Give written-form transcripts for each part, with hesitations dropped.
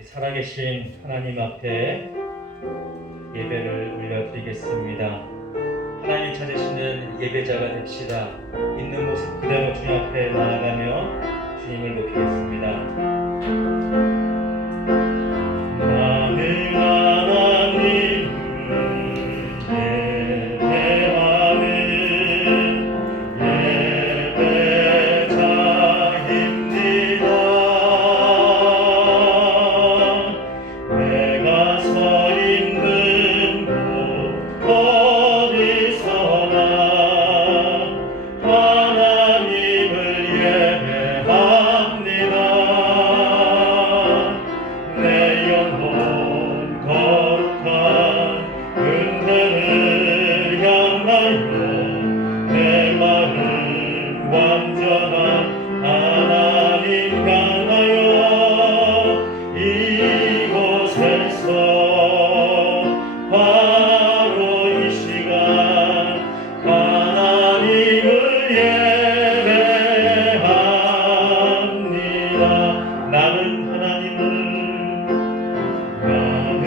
살아계신 하나님 앞에 예배를 올려드리겠습니다. 하나님 찾으시는 예배자가 됩시다. 있는 모습 그대로 주님 앞에 나아가며 주님을 높이겠습니다. 나는 하나님을 예배하는 예배자입니다. 내가 서 있는 곳 어디서나 하나님을 예배합니다. 내 영혼 거룩한 은혜를 향하여 내 마음 완전한 하나님 향하여 이곳에서 바로 이 시간 하나님을 예배합니다. 나는 하나님을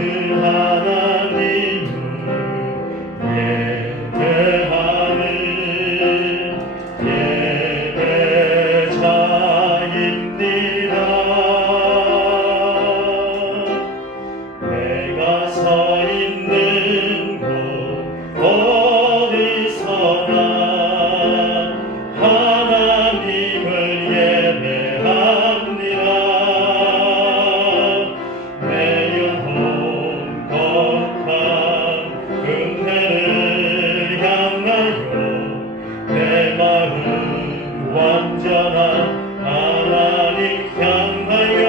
예배하는 예배자입니다. 내가 서 있는 곳 어디서나 하나님을 예배합니다. 내 영혼 거룩한 은혜를 향하여 내 마음 완전한 하나님 향하여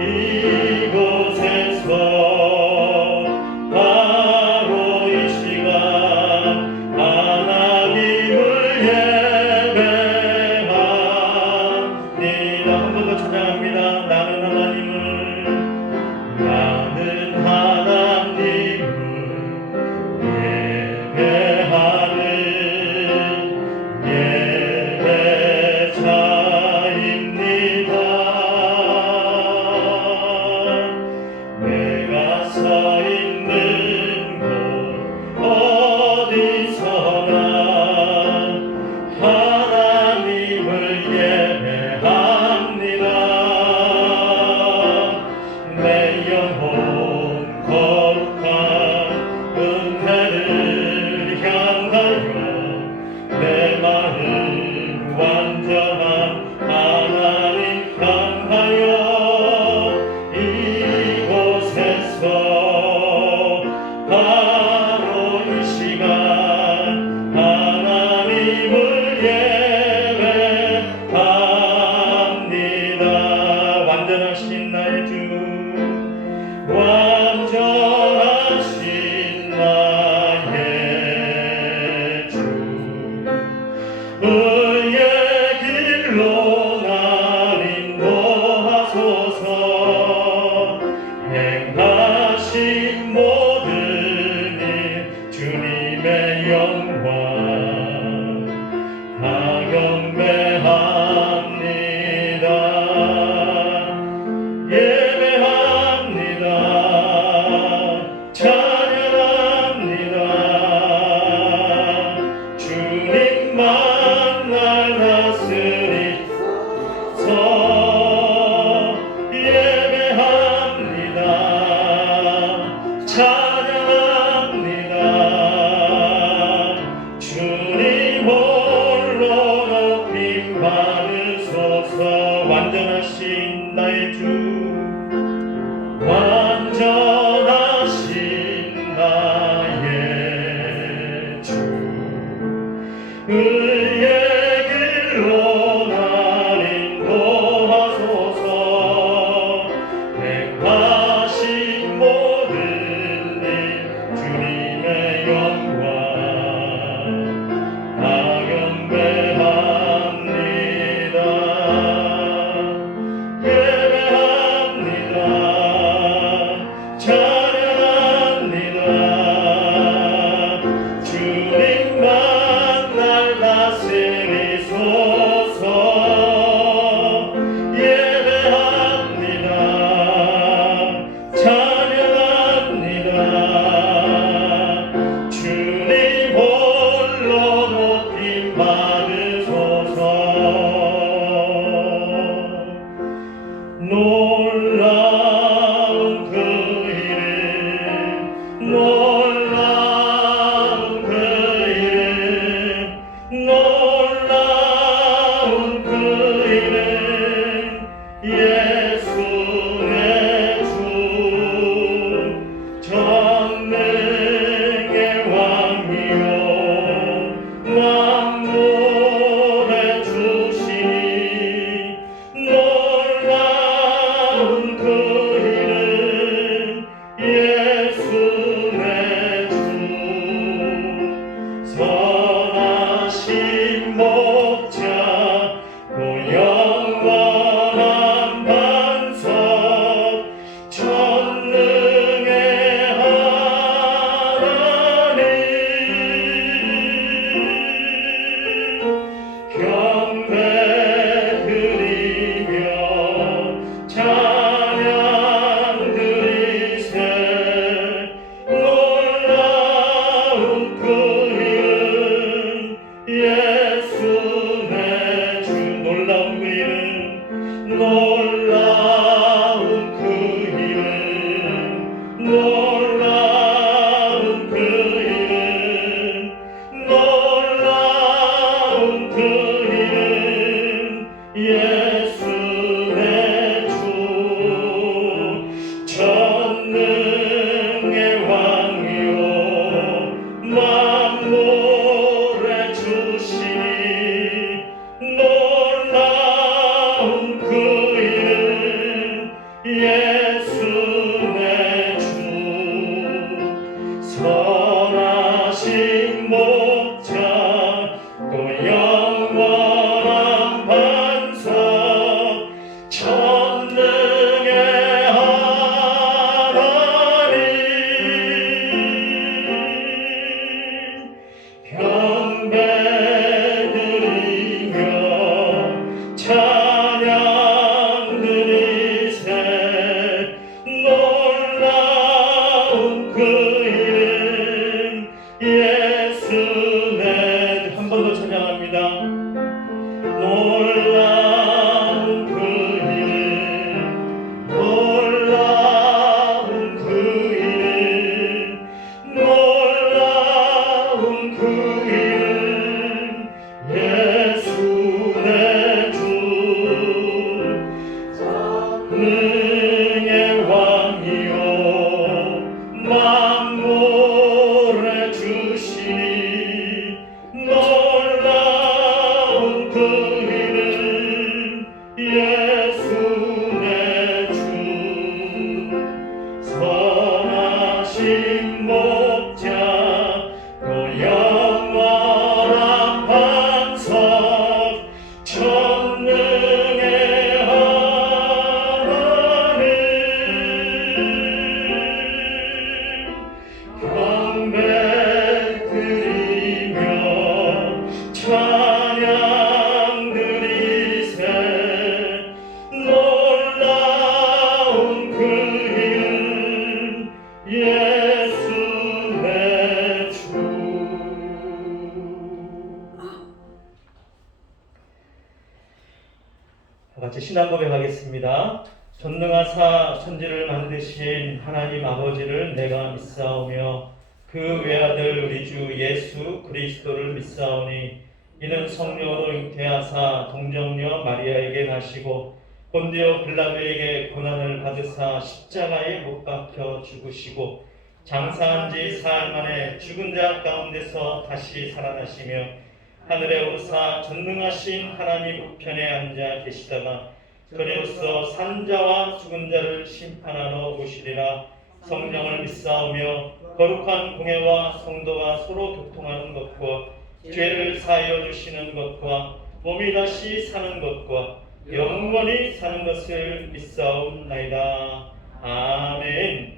이곳에서 바로 이 시간 하나님을 예배합니다. 한 번 더 찬양합니다. 나는 하나님을 예배하는 예배자입니다. 내가 서 있는 곳 어디서나 하나님을 예배합니다. 내 영혼 거룩한 은혜를 향하여 내 마음 완전한 하나님 향하여 이곳에서 바로 이 시간 하나님을 예배합니다. 완전하신 나의 주 완전하신 나의 주 의의 길로 날 인도하소서. 행하신 모든 일 주님의 영광 다 경배합니다. 예배합니다. 찬양합니다. 주님만 날 다스리소서. 예배합니다. 찬양합니다. 주님 홀로 높임 받으소서. 완전하신 나의 주 완전하신 나의 주 의의 길로 날 인도하소서. 행하신 모든 일 주님의 영광 다 경배합니다. 예배합니다. 놀라운 그 이름 놀라운 그 이름 놀라운 그 이름 예수 내 주 전능의 왕이요 만물의 주시니 놀라운 그 이름 예수 내 주 선하신 목자 또 영원한 반석 전능의 하나님 경배 드리며 찬양 드리세 놀라운 그 이름 예수 내 주 놀라운 그 이름 놀라운 그 이름 놀라운 그 이름 놀라운 그 이름 예수 내 주 전능의 왕이요 만물의 주시니 놀라운 그 이름 예수 내 주 선하신 목자 또 영원한 반석 전능의 하나님 경배 드리며 찬양 드리세 놀라운 그 이름 예수 내 한 번 더 찬양합니다. 놀라운 그 이름 놀라운 그 이름 놀라운 그 이름 예수 내 주 전능의 왕이요 만물의 주시니 놀라운 그 이름 예수 내 주 선하신 목자 또 영원한 반석 전능의 하나님 경배 드리며 찬양 드리세 놀라운 그 이름 예수 내 주. 다 같이 신앙 고백하겠습니다. 전능하사 천지를 만드신 하나님 아버지를 내가 믿사오며 그 외아들 우리 주 예수 그리스도를 믿사오니 이는 성령으로 잉태하사 동정녀 마리아에게 나시고 본디오 빌라도에게 고난을 받으사 십자가에 못 박혀 죽으시고 장사한 지 사흘 만에 죽은 자 가운데서 다시 살아나시며 하늘에 오르사 전능하신 하나님 우편에 앉아 계시다가 그리로서 산 자와 죽은 자를 심판하러 오시리라. 성령을 믿사오며 거룩한 공회와 성도가 서로 교통하는 것과 죄를 사하여 주시는 것과 몸이 다시 사는 것과 영원히 사는 것을 믿사옵나이다. 아멘.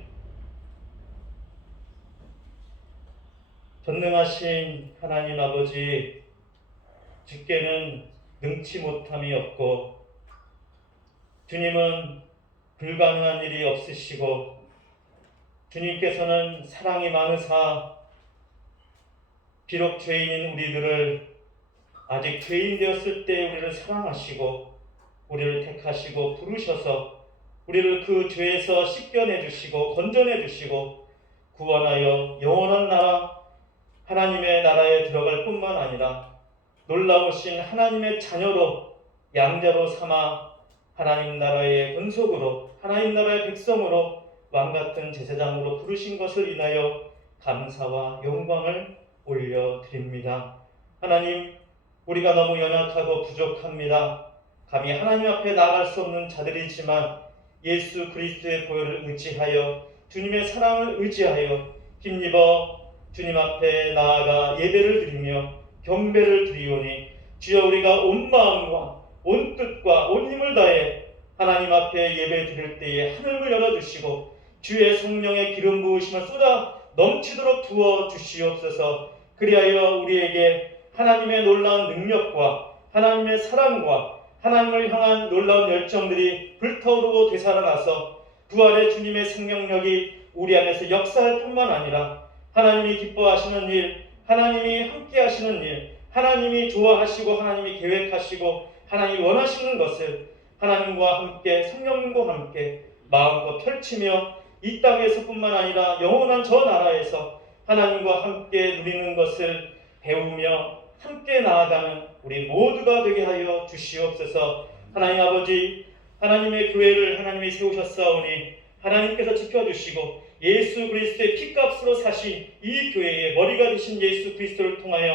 전능하신 하나님 아버지, 주께는 능치 못함이 없고 주님은 불가능한 일이 없으시고 주님께서는 사랑이 많으사 비록 죄인인 우리들을 아직 죄인 되었을 때 우리를 사랑하시고 우리를 택하시고 부르셔서 우리를 그 죄에서 씻겨내 주시고 건져내 주시고 구원하여 영원한 나라 하나님의 나라에 들어갈 뿐만 아니라 놀라우신 하나님의 자녀로 양자로 삼아 하나님 나라의 권속으로 하나님 나라의 백성으로 왕같은 제사장으로 부르신 것을 인하여 감사와 영광을 올려드립니다. 하나님, 우리가 너무 연약하고 부족합니다. 감히 하나님 앞에 나아갈 수 없는 자들이지만 예수 그리스도의 보혈을 의지하여 주님의 사랑을 의지하여 힘입어 주님 앞에 나아가 예배를 드리며 경배를 드리오니 주여 우리가 온 마음과 온 뜻과 온 힘을 다해 하나님 앞에 예배 드릴 때에 하늘을 열어주시고 주의 성령의 기름 부으심을 쏟아 넘치도록 부어 주시옵소서. 그리하여 우리에게 하나님의 놀라운 능력과 하나님의 사랑과 하나님을 향한 놀라운 열정들이 불타오르고 되살아나서 부활의 주님의 생명력이 우리 안에서 역사할 뿐만 아니라 하나님이 기뻐하시는 일, 하나님이 함께 하시는 일, 하나님이 좋아하시고 하나님이 계획하시고 하나님이 원하시는 것을 하나님과 함께 성령님과 함께 마음껏 펼치며 이 땅에서뿐만 아니라 영원한 저 나라에서 하나님과 함께 누리는 것을 배우며 함께 나아가는 우리 모두가 되게 하여 주시옵소서. 하나님 아버지, 하나님의 교회를 하나님이 세우셨사오니 하나님께서 지켜주시고 예수 그리스도의 피값으로 사신 이 교회의 머리가 되신 예수 그리스도를 통하여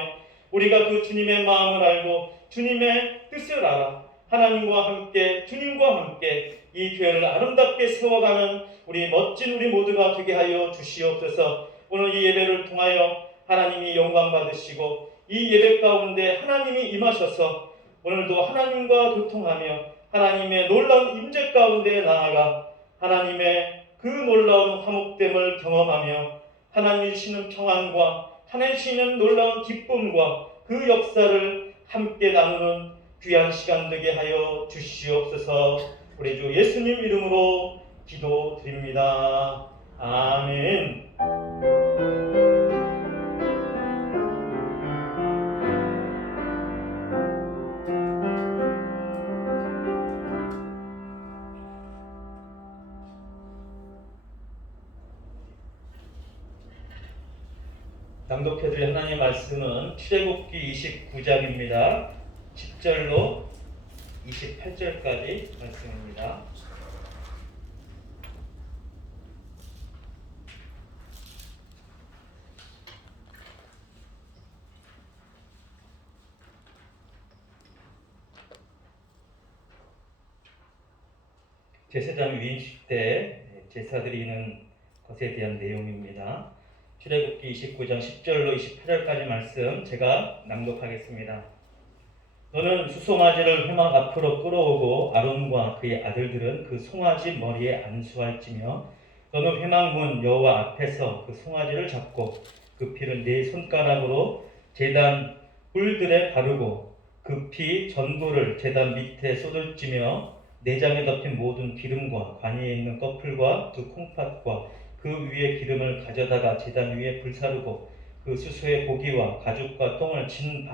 우리가 그 주님의 마음을 알고 주님의 뜻을 알아 하나님과 함께 주님과 함께 이 교회를 아름답게 세워가는 우리 멋진 우리 모두가 되게 하여 주시옵소서. 오늘 이 예배를 통하여 하나님이 영광 받으시고 이 예배 가운데 하나님이 임하셔서 오늘도 하나님과 교통하며 하나님의 놀라운 임재 가운데 나아가 하나님의 그 놀라운 화목됨을 경험하며 하나님 주시는 평안과 하나님 주시는 놀라운 기쁨과 그 역사를 함께 나누는 귀한 시간 되게 하여 주시옵소서. 우리 주 예수님 이름으로 기도드립니다. 아멘. 낭독해드릴 하나님의 말씀은 출애굽기 29장입니다. 10절로 28절까지 말씀입니다. 제사장 위임식 때 제사 드리는 것에 대한 내용입니다. 출애굽기 29장 10절로 28절까지 말씀 제가 낭독하겠습니다. 너는 수송아지를 회막 앞으로 끌어오고 아론과 그의 아들들은 그 송아지 머리에 안수할지며 너는 회막문 여호와 앞에서 그 송아지를 잡고 그 피를 네 손가락으로 제단 뿔들에 바르고 그 피 전부를 제단 밑에 쏟을지며 내장에 덮인 모든 기름과 관이에 있는 꺼풀과 두 콩팥과 그 위에 기름을 가져다가 제단 위에 불사르고 그 수소의 고기와 가죽과 똥을 진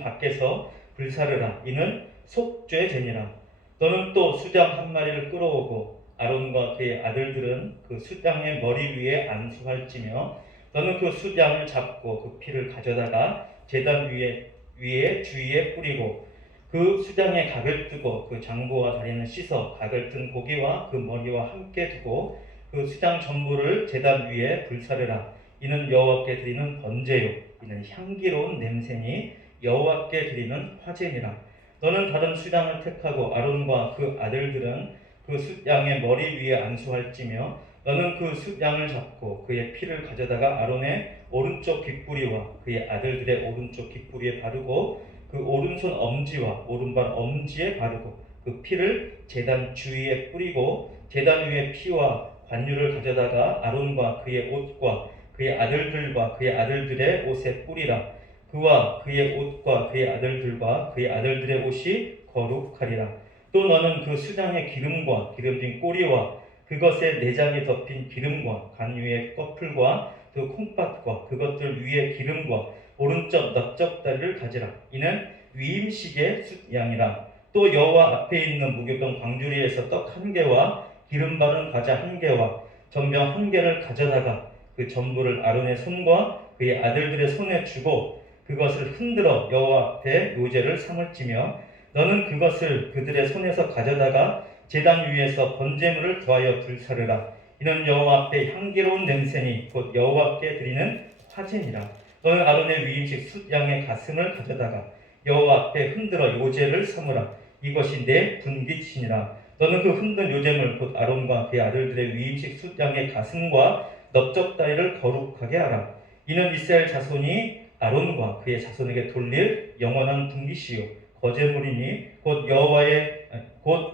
밖에서 불사르라. 이는 속죄제니라. 너는 또 수장 한 마리를 끌어오고 아론과 그의 아들들은 그 수장의 머리 위에 안수할지며 너는 그 수장을 잡고 그 피를 가져다가 제단 위에 주위에 뿌리고 그 수장에 각을 뜨고 그 장부와 다리는 씻어 각을 뜬 고기와 그 머리와 함께 두고 그 수장 전부를 제단 위에 불사르라. 이는 여호와께 드리는 번제요 이는 향기로운 냄새니 여호와께 드리는 화제니라. 너는 다른 수장을 택하고 아론과 그 아들들은 그 숫양의 머리 위에 안수할지며 너는 그 숫양을 잡고 그의 피를 가져다가 아론의 오른쪽 귓부리와 그의 아들들의 오른쪽 귓부리에 바르고 그 오른손 엄지와 오른발 엄지에 바르고 그 피를 제단 주위에 뿌리고 제단 위에 피와 관유를 가져다가 아론과 그의 옷과 그의 아들들과 그의 아들들의 옷에 뿌리라. 그와 그의 옷과 그의 아들들과 그의 아들들의 옷이 거룩하리라. 또 너는 그 수장의 기름과 기름진 꼬리와 그것의 내장에 덮인 기름과 간 위의 꺼풀과 그 콩팥과 그것들 위에 기름과 오른쪽 넓적다리를 가지라. 이는 위임식의 숫양이라. 또 여호와 앞에 있는 무교병 광주리에서 떡 1개와 기름 바른 과자 1개와 전병 1개를 가져다가 그 전부를 아론의 손과 그의 아들들의 손에 주고 그것을 흔들어 여호와 앞에 요제를 삼을 찌며 너는 그것을 그들의 손에서 가져다가 제단 위에서 번제물을 더하여 불사르라. 이는 여호와 앞에 향기로운 냄새니 곧 여호와께 드리는 화제니라. 너는 아론의 위임식 숫양의 가슴을 가져다가 여호와 앞에 흔들어 요제를 삼으라. 이것이 내 분깃이니라. 너는 그 흔든 요제물 곧 아론과 그의 아들들의 위임식 숫양의 가슴과 넓적다리를 거룩하게 하라. 이는 이스라엘 자손이 아론과 그의 자손에게 돌릴 영원한 분깃이요 거제물이니 곧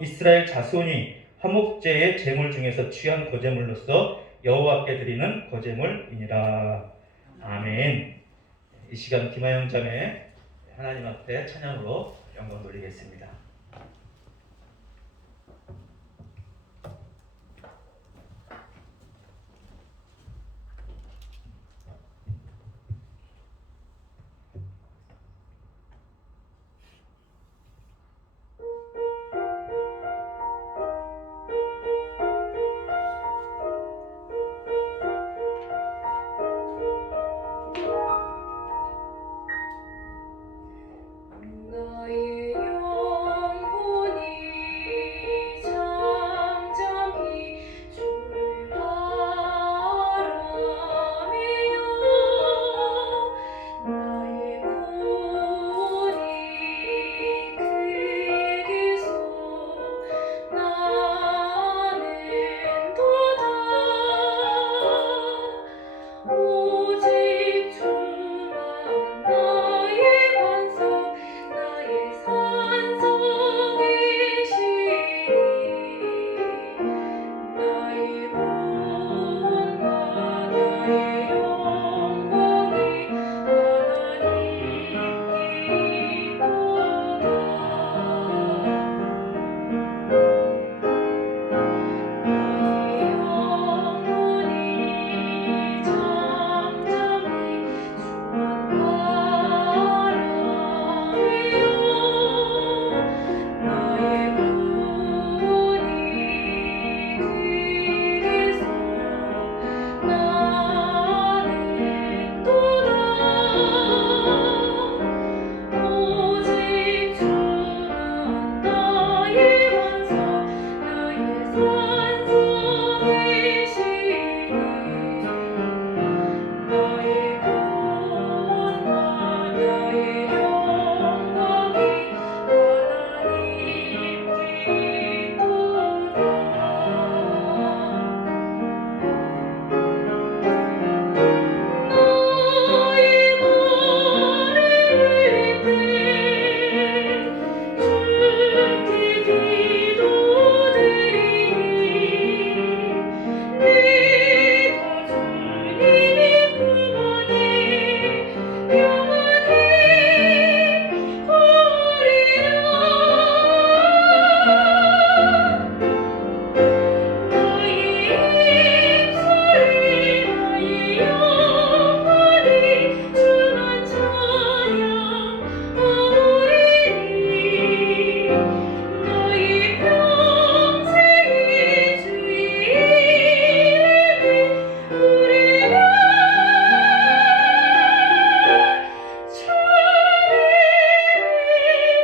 이스라엘 자손이 화목제의 제물 중에서 취한 거제물로서 여호와께 드리는 거제물이니라. 아멘. 이 시간 김하영 자매 하나님 앞에 찬양으로 영광 돌리겠습니다. 나의 영혼이 잠잠히 주를 바라며 나의 구원이 그에게서 나는도다. 오직 주만 나의 반석 나의 산성이시니 나의 구원과 나의 영광이 하나님께 있도다. 나의 영혼이 잠잠히 주만 바라며 나의 구원이 그에게서 나는도다. 오직 주만 나의 반석 나의 산성이시니 나의 구원과 나의 영광이 하나님께 있도다. 나의 말을 흘릴 때 주께 기도드리니 내가 주님의 품 안에 평안히 거하리라. 나의 입술이 나의 영혼이 주만 찬양하오리니 나의 평생이 주의 이름을 부르며 주님이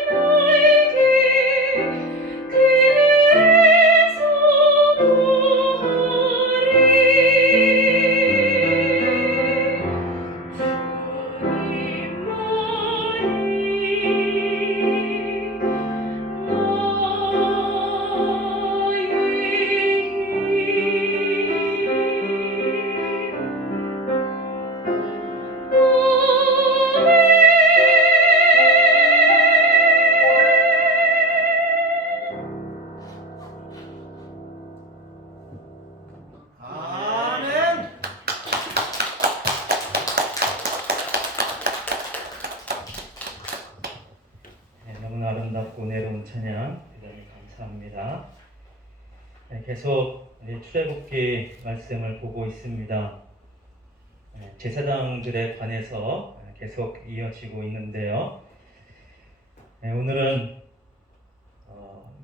나에게 그래서 구하리. 아멘. 너무나 아름답고 은혜로운 찬양 대단히 감사합니다. 계속 출애굽기 말씀을 보고 있습니다. 제사장들에 관해서 계속 이어지고 있는데요. 오늘은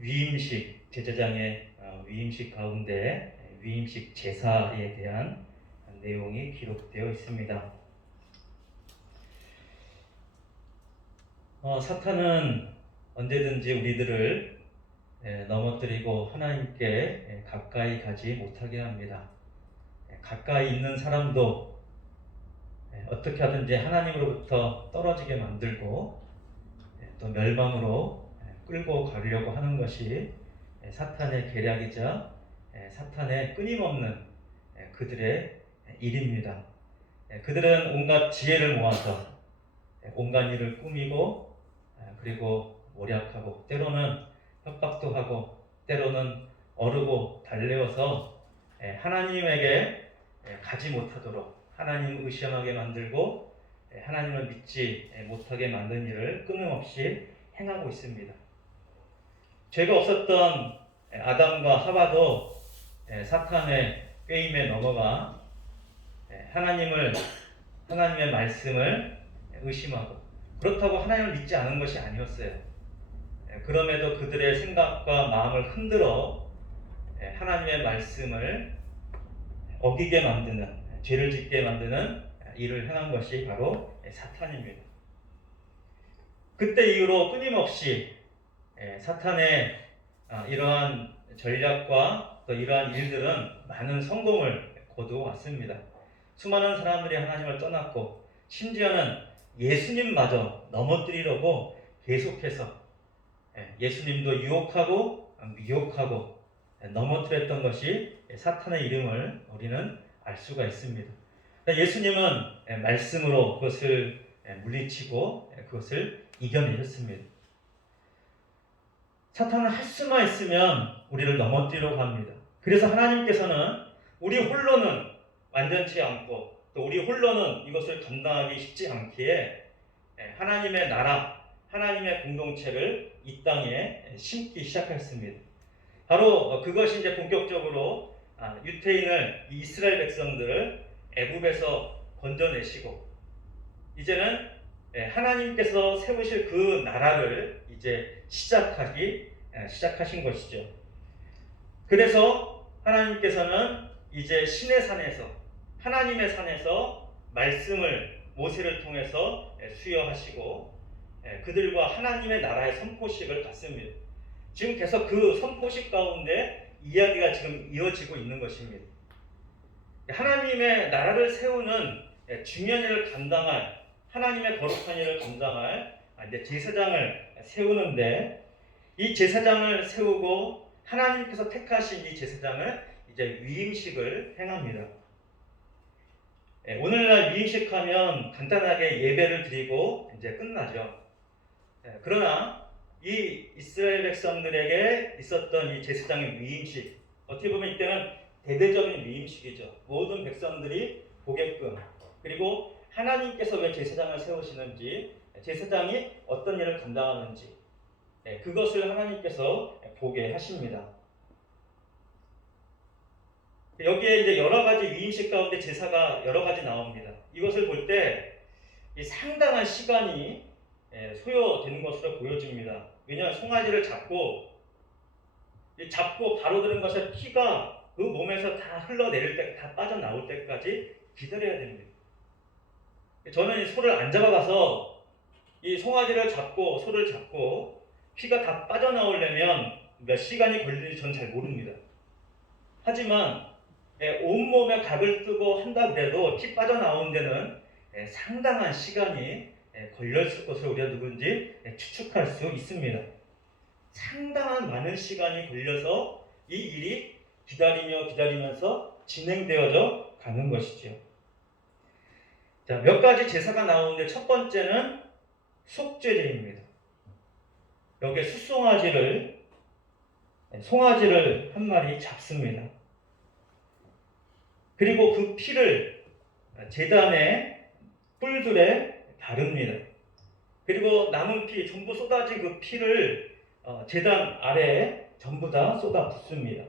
위임식 제사장의 위임식 가운데 위임식 제사에 대한 내용이 기록되어 있습니다. 사탄은 언제든지 우리들을 넘어뜨리고 하나님께 가까이 가지 못하게 합니다. 가까이 있는 사람도 어떻게 하든지 하나님으로부터 떨어지게 만들고 또 멸망으로 끌고 가려고 하는 것이 사탄의 계략이자 사탄의 끊임없는 그들의 일입니다. 그들은 온갖 지혜를 모아서 온갖 일을 꾸미고 그리고 모략하고 때로는 협박도 하고 때로는 어르고 달래어서 하나님에게 가지 못하도록 하나님을 의심하게 만들고 하나님을 믿지 못하게 만든 일을 끊임없이 행하고 있습니다. 죄가 없었던 아담과 하와도 사탄의 꾀임에 넘어가 하나님의 말씀을 의심하고 그렇다고 하나님을 믿지 않은 것이 아니었어요. 그럼에도 그들의 생각과 마음을 흔들어 하나님의 말씀을 어기게 만드는, 죄를 짓게 만드는 일을 행한 것이 바로 사탄입니다. 그때 이후로 끊임없이 사탄의 이러한 전략과 또 이러한 일들은 많은 성공을 거두어왔습니다. 수많은 사람들이 하나님을 떠났고 심지어는 예수님마저 넘어뜨리려고 계속해서 예수님도 유혹하고 미혹하고 넘어뜨렸던 것이 사탄의 이름을 우리는 알 수가 있습니다. 예수님은 말씀으로 그것을 물리치고 그것을 이겨내셨습니다. 사탄은 할 수만 있으면 우리를 넘어뜨리려고 합니다. 그래서 하나님께서는 우리 홀로는 완전치 않고 또 우리 홀로는 이것을 감당하기 쉽지 않기에 하나님의 나라, 하나님의 공동체를 이 땅에 심기 시작했습니다. 바로 그것이 이제 본격적으로 유태인을, 이스라엘 백성들을 애굽에서 건져내시고 이제는 하나님께서 세우실 그 나라를 이제 시작하신 것이죠. 그래서 하나님께서는 이제 신의 산에서, 하나님의 산에서 말씀을 모세를 통해서 수여하시고 그들과 하나님의 나라의 선포식을 갖습니다. 지금 계속 그 선포식 가운데 이야기가 지금 이어지고 있는 것입니다. 하나님의 나라를 세우는 중요한 일을 감당할, 하나님의 거룩한 일을 감당할 이제 제사장을 세우는데, 이 제사장을 세우고 하나님께서 택하신 이 제사장을 이제 위임식을 행합니다. 오늘날 위임식 하면 간단하게 예배를 드리고 이제 끝나죠. 그러나 이 이스라엘 백성들에게 있었던 이 제사장의 위임식, 어떻게 보면 이때는 대대적인 위임식이죠. 모든 백성들이 보게끔, 그리고 하나님께서 왜 제사장을 세우시는지, 제사장이 어떤 일을 감당하는지 그것을 하나님께서 보게 하십니다. 여기에 이제 여러 가지 위임식 가운데 제사가 여러 가지 나옵니다. 이것을 볼 때 상당한 시간이 소요되는 것으로 보여집니다. 왜냐하면 송아지를 잡고 바로 들은 것에 피가 그 몸에서 다 흘러내릴 때, 다 빠져나올 때까지 기다려야 됩니다. 저는 소를 안 잡아가서 이 송아지를 잡고 소를 잡고 피가 다 빠져나오려면 몇 시간이 걸리는지 저는 잘 모릅니다. 하지만 온몸에 각을 뜨고 한다 그래도 피 빠져나오는 데는 상당한 시간이 걸렸을 것을 우리가 누군지 추측할 수 있습니다. 상당한 많은 시간이 걸려서 이 일이 기다리면서 진행되어져 가는 것이죠. 자, 몇 가지 제사가 나오는데 첫 번째는 속죄제입니다. 여기에 송아지를 한 마리 잡습니다. 그리고 그 피를 제단의 뿔들에 바릅니다. 그리고 남은 피, 전부 쏟아진 그 피를 제단 아래에 전부 다 쏟아 붓습니다.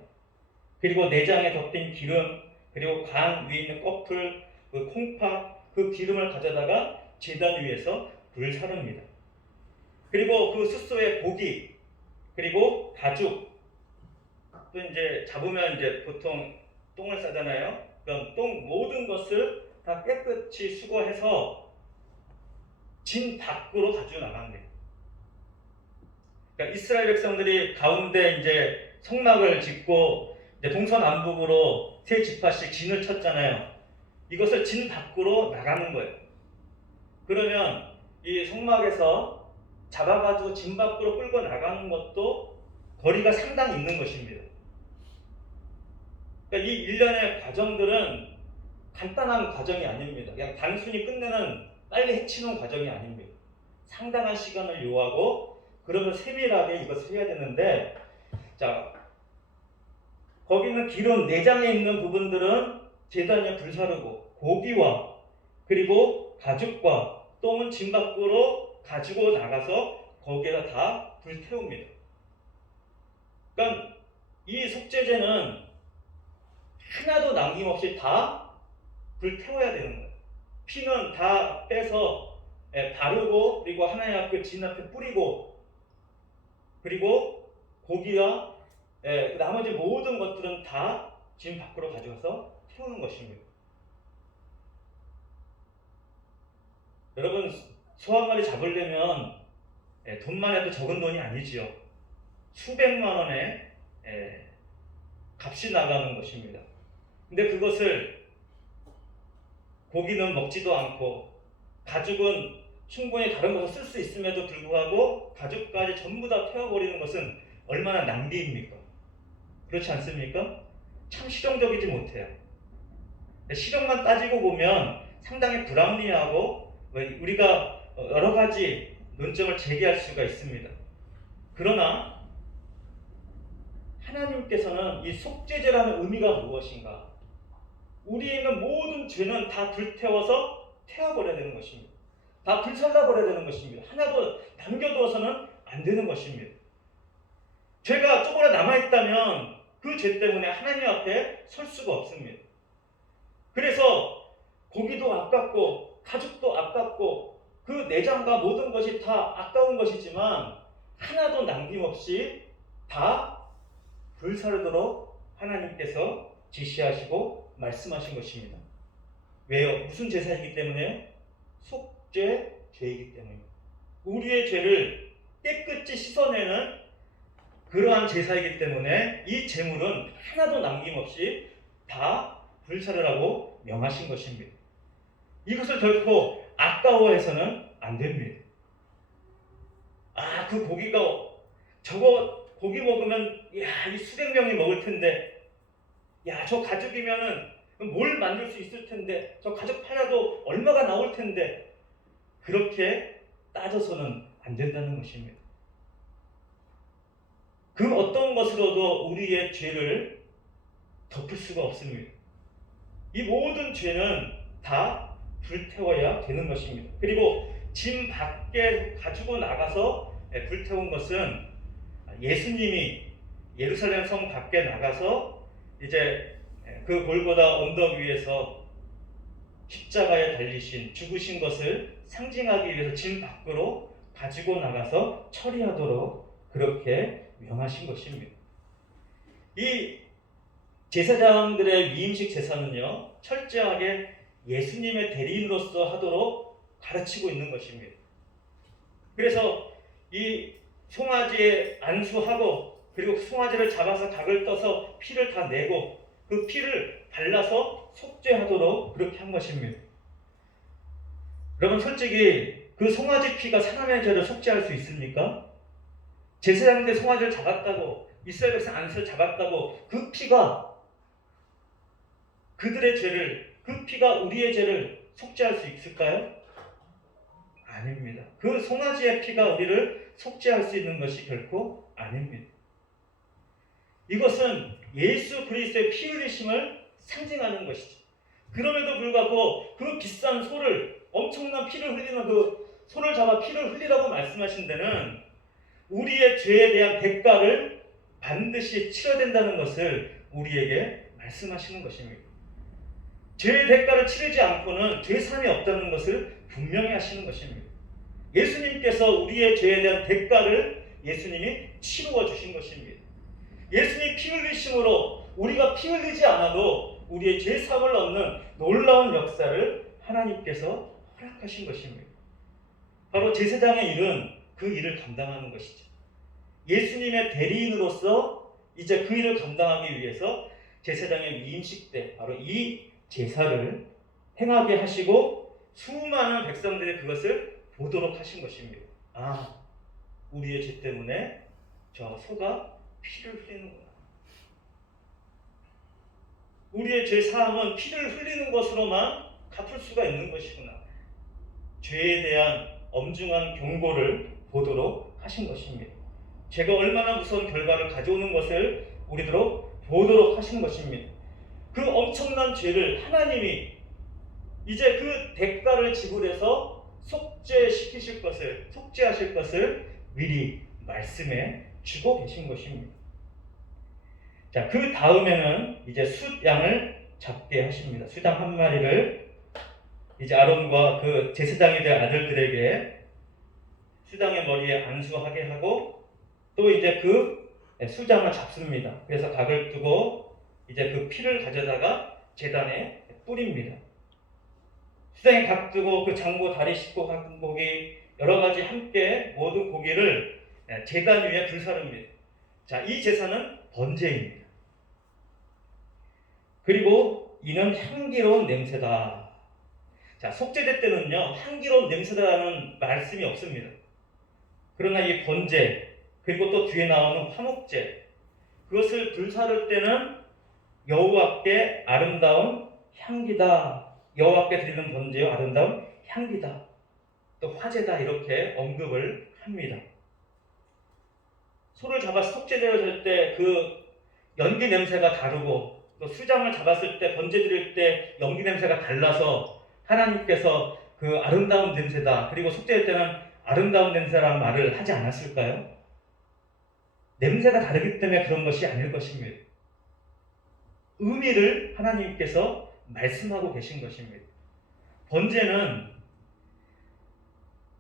그리고 내장에 덮인 기름, 그리고 간 위에 있는 꺼풀, 그 콩팥, 그 기름을 가져다가 제단 위에서 불사릅니다. 그리고 그 숫소의 고기, 그리고 가죽, 또 이제 잡으면 이제 보통 똥을 싸잖아요. 그럼 똥 모든 것을 다 깨끗이 수거해서 진 밖으로 가지고 나간 거예요. 그러니까 이스라엘 백성들이 가운데 이제 성막을 짓고 이제 동서남북으로 세 지파씩 진을 쳤잖아요. 이것을 진 밖으로 나가는 거예요. 그러면 이 성막에서 잡아가지고 진 밖으로 끌고 나가는 것도 거리가 상당히 있는 것입니다. 그러니까 이 일련의 과정들은 간단한 과정이 아닙니다. 그냥 단순히 끝내는 빨리 해치는 과정이 아닙니다. 상당한 시간을 요하고 그러면 세밀하게 이것을 해야 되는데, 자, 거기는 기름 내장에 있는 부분들은 제단에 불사르고 고기와 그리고 가죽과 똥은 진 밖으로 가지고 나가서 거기에다 다 불태웁니다. 그러니까 이 속죄제는 하나도 남김없이 다 불태워야 되는 거예요. 피는 다 빼서 바르고 그리고 하나님 앞에 진 앞에 뿌리고 그리고 고기와 나머지 모든 것들은 다 진 밖으로 가져가서 태우는 것입니다. 여러분, 소 한 마리 잡으려면 돈만 해도 적은 돈이 아니지요. 수백만 원의 값이 나가는 것입니다. 근데 그것을 고기는 먹지도 않고 가죽은 충분히 다른 것을 쓸 수 있음에도 불구하고 가죽까지 전부 다 태워버리는 것은 얼마나 낭비입니까? 그렇지 않습니까? 참 실용적이지 못해요. 실용만 따지고 보면 상당히 불합리하고 우리가 여러 가지 논점을 제기할 수가 있습니다. 그러나 하나님께서는 이 속죄제라는 의미가 무엇인가? 우리에 있는 모든 죄는 다 불태워서 태워버려야 되는 것입니다. 다 불살라버려야 되는 것입니다. 하나도 남겨두어서는 안 되는 것입니다. 죄가 조금이라도 남아있다면 그 죄 때문에 하나님 앞에 설 수가 없습니다. 그래서 고기도 아깝고 가죽도 아깝고 그 내장과 모든 것이 다 아까운 것이지만 하나도 남김없이 다 불사르도록 하나님께서 지시하시고 말씀하신 것입니다. 왜요? 무슨 제사이기 때문에요? 속죄죄이기 때문입니다. 우리의 죄를 깨끗이 씻어내는 그러한 제사이기 때문에 이 제물은 하나도 남김없이 다 불사르라고 명하신 것입니다. 이것을 결코 아까워해서는 안 됩니다. 아, 그 고기가 저거 고기 먹으면 이 수백 명이 먹을 텐데, 저 가죽이면은 뭘 만들 수 있을 텐데, 저 가죽 팔아도 얼마가 나올 텐데, 그렇게 따져서는 안 된다는 것입니다. 그 어떤 것으로도 우리의 죄를 덮을 수가 없습니다. 이 모든 죄는 다 불태워야 되는 것입니다. 그리고 진 밖에 가지고 나가서 불태운 것은 예수님이 예루살렘 성 밖에 나가서 이제 그 골고다 언덕 위에서 십자가에 달리신 죽으신 것을 상징하기 위해서 진 밖으로 가지고 나가서 처리하도록 그렇게 명하신 것입니다. 이 제사장들의 위임식 제사는요, 철저하게 예수님의 대리인으로서 하도록 가르치고 있는 것입니다. 그래서 이 송아지에 안수하고 그리고 송아지를 잡아서 각을 떠서 피를 다 내고 그 피를 발라서 속죄하도록 그렇게 한 것입니다. 여러분, 솔직히 그 송아지 피가 사람의 죄를 속죄할 수 있습니까? 제사장인데 송아지를 잡았다고, 이스라엘 백성 안수를 잡았다고 그 피가 그들의 죄를, 그 피가 우리의 죄를 속죄할 수 있을까요? 아닙니다. 그 송아지의 피가 우리를 속죄할 수 있는 것이 결코 아닙니다. 이것은 예수 그리스도의 피 흘리심을 상징하는 것이죠. 그럼에도 불구하고 그 비싼 소를, 엄청난 피를 흘리는 그 소를 잡아 피를 흘리라고 말씀하신 데는 우리의 죄에 대한 대가를 반드시 치러야 된다는 것을 우리에게 말씀하시는 것입니다. 죄의 대가를 치르지 않고는 죄사함이 없다는 것을 분명히 하시는 것입니다. 예수님께서 우리의 죄에 대한 대가를 예수님이 치루어 주신 것입니다. 예수님이 피 흘리심으로 우리가 피 흘리지 않아도 우리의 죄 사함을 얻는 놀라운 역사를 하나님께서 허락하신 것입니다. 바로 제사장의 일은 그 일을 감당하는 것이죠. 예수님의 대리인으로서 이제 그 일을 감당하기 위해서 제사장의 위임식 때 바로 이 제사를 행하게 하시고 수많은 백성들이 그것을 보도록 하신 것입니다. 아, 우리의 죄 때문에 저 소가 피를 흘리는구나. 우리의 죄 사함은 피를 흘리는 것으로만 갚을 수가 있는 것이구나. 죄에 대한 엄중한 경고를 보도록 하신 것입니다. 죄가 얼마나 무서운 결과를 가져오는 것을 우리들로 보도록 하신 것입니다. 그 엄청난 죄를 하나님이 이제 그 대가를 지불해서 속죄하실 것을 미리 말씀해 주고 계신 것입니다. 자, 그 다음에는 이제 숫양을 잡게 하십니다. 숫양 한 마리를 이제 아론과 그 제사장이 될 아들들에게 숫양의 머리에 안수하게 하고 또 이제 그 수장을 잡습니다. 그래서 각을 두고 이제 그 피를 가져다가 제단에 뿌립니다. 수장에 각 두고 그 장고, 다리 씻고 각 고기 여러 가지 함께 모든 고기를 제단 위에 불사릅니다. 자, 이 제사는 번제입니다. 그리고 이는 향기로운 냄새다. 자, 속죄제 때는요 향기로운 냄새다라는 말씀이 없습니다. 그러나 이 번제 그리고 또 뒤에 나오는 화목제 그것을 불사를 때는 여호와께 아름다운 향기다. 여호와께 드리는 번제의 아름다운 향기다. 또 화제다 이렇게 언급을 합니다. 소를 잡아서 속죄되어질 때 그 연기 냄새가 다르고 또 수장을 잡았을 때 번제 드릴 때 연기 냄새가 달라서 하나님께서 그 아름다운 냄새다 그리고 속죄할 때는 아름다운 냄새라는 말을 하지 않았을까요? 냄새가 다르기 때문에 그런 것이 아닐 것입니다. 의미를 하나님께서 말씀하고 계신 것입니다. 번제는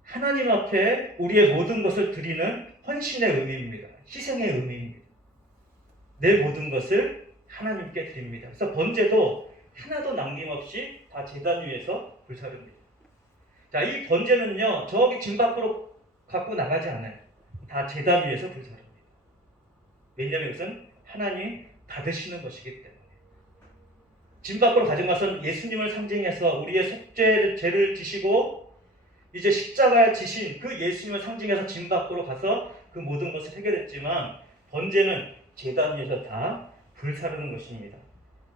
하나님 앞에 우리의 모든 것을 드리는 헌신의 의미입니다. 희생의 의미입니다. 내 모든 것을 하나님께 드립니다. 그래서 번제도 하나도 남김없이 다 제단 위에서 불사릅니다. 자, 이 번제는요 저기 진 밖으로 갖고 나가지 않아요. 다 제단 위에서 불사릅니다. 왜냐하면 이것은 하나님이 받으시는 것이기 때문에. 진 밖으로 가져가선 예수님을 상징해서 우리의 속죄를 지시고 이제 십자가에 지신 그 예수님을 상징해서 진 밖으로 가서 그 모든 것을 해결했지만 번제는 제단 위에서 다 불사르는 것입니다.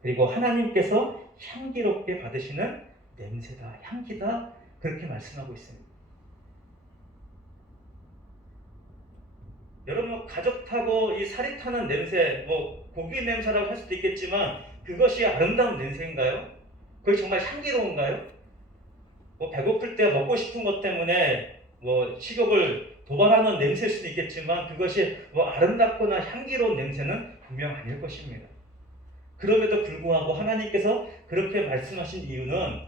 그리고 하나님께서 향기롭게 받으시는 냄새다, 향기다 그렇게 말씀하고 있습니다. 여러분 가족 타고 이 살이 타는 냄새, 고기 냄새라고 할 수도 있겠지만 그것이 아름다운 냄새인가요? 그것이 정말 향기로운가요? 배고플 때 먹고 싶은 것 때문에 식욕을 도발하는 냄새일 수도 있겠지만 그것이 아름답거나 향기로운 냄새는 분명 아닐 것입니다. 그럼에도 불구하고 하나님께서 그렇게 말씀하신 이유는